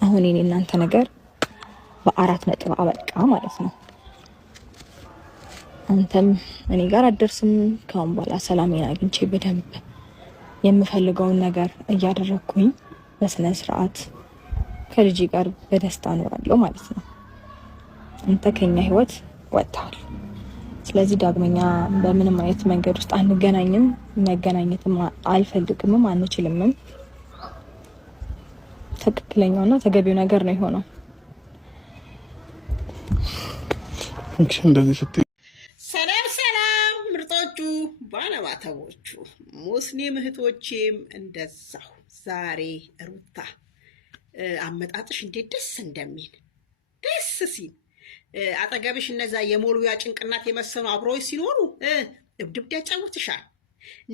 አሁን እናንተ ነገር በአራት ነጥብ አበቃ ማለት ነው። አንተም እኔ ጋር አደርስም ካሁን በኋላ ሰላሜን አግኝቼ በደንብ የምፈልገውን ነገር እያደረኩኝ በስነ ስርዓት ከልጅ ጋር በደስታ እኖራለሁ ማለት ነው። አንተ ከኛ ህይወት ወጣል። ስለዚህ ዳግመኛ በምንም አይነት መንገድ ውስጥ አንገናኝም፣ መገናኘትም አልፈልግምም፣ አንችልምም። ትክክለኛውና ተገቢው ነገር ነው የሆነው። ሰላም ሰላም ምርጦቹ ባለማተቦቹ ሙስሊም እህቶቼም እንደዛው ዛሬ ሩታ አመጣጥሽ እንዴት ደስ እንደሚል ደስ ሲል አጠገብሽ እነዛ የሞልዊያ ጭንቅላት የመሰኑ አብሮች ሲኖሩ ድብድብ ያጫውትሻል።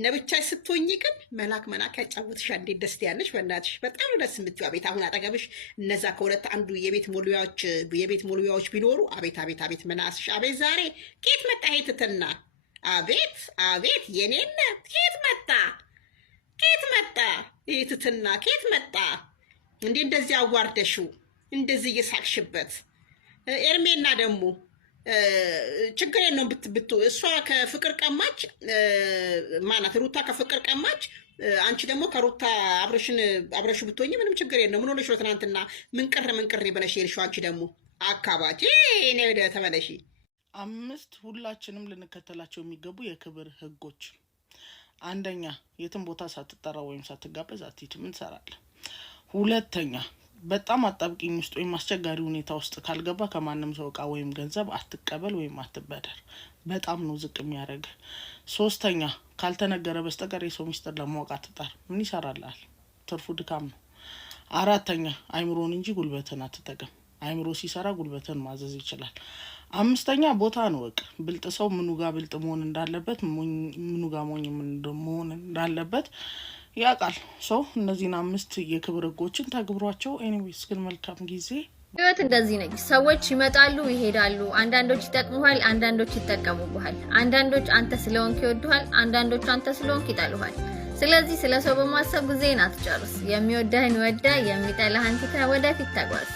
ነብቻሽ ስትሆኚ ግን መላክ ያጫውትሻል። እንዴት ደስ ያለሽ በእናትሽ በጣም ደስ የምትይው። አቤት አሁን አጠገብሽ እነዛ ከሁለት አንዱ የቤት ሞልዊያዎች ቢኖሩ አቤት አቤት አቤት መናስሽ። አቤት ዛሬ ኬት መጣ ሄትትና አቤት አቤት የኔነ ኬት መጣ ሄትትና ኬት መጣ እንዴ እንደዚህ አዋርደሽው እንደዚህ እየሳቅሽበት ኤርሜና ደግሞ ችግር ነው ብትብቱ እሷ ከፍቅር ቀማች ማናት ሩታ ከፍቅር ቀማች። አንቺ ደግሞ ከሩታ አብረሽ ብትሆኚ ምንም ችግር የለም። ምን ሆነሽ ነው ትናንትና ምን ቅር ብለሽ የልሽው? አንቺ ደግሞ አካባጂ እኔ ወደ ተመለሺ። 5 ሁላችንም ልንከተላቸው የሚገቡ የክብር ህጎች። አንደኛ የትም ቦታ ሳትጠራ ወይም ሳትጋበዝ አትሂድ። ምን ትሰራለህ? ሁለተኛ በጣም አጣብቂኝ ውስጥ ወይም አስቸጋሪ ሁኔታ ውስጥ ካልገባ ከማንም ሰው እቃ ወይም ገንዘብ አትቀበል ወይም አትበደር። በጣም ነው ዝቅ የሚያደርግ። ሶስተኛ ካልተነገረ በስተቀር የሰው ሚስጥር ለማወቅ አትጣር። ምን ይሰራልሃል? ትርፉ ድካም ነው። አራተኛ አይምሮን እንጂ ጉልበትን አትጠቀም። አይምሮ ሲሰራ ጉልበትን ማዘዝ ይችላል። አምስተኛ ቦታን ወቅ። ብልጥ ሰው ምኑ ጋር ብልጥ መሆን እንዳለበት ምኑ ጋር ሞኝ መሆን እንዳለበት ያቃል። ሰው እነዚህን 5 የክብር ህጎችን ተግብሯቸው። ኤኒዌይስ ግን መልካም ጊዜ። ህይወት እንደዚህ ነች። ሰዎች ይመጣሉ ይሄዳሉ። አንዳንዶች ይጠቅሙሃል፣ አንዳንዶች ይጠቀሙብሃል። አንዳንዶች አንተ ስለሆንክ ይወዱሃል፣ አንዳንዶች አንተ ስለሆንክ ይጠሉሃል። ስለዚህ ስለ ሰው በማሰብ ጊዜን አትጨርስ። የሚወደህን ወደ የሚጠላህን ትተህ ወደፊት ተጓዝ።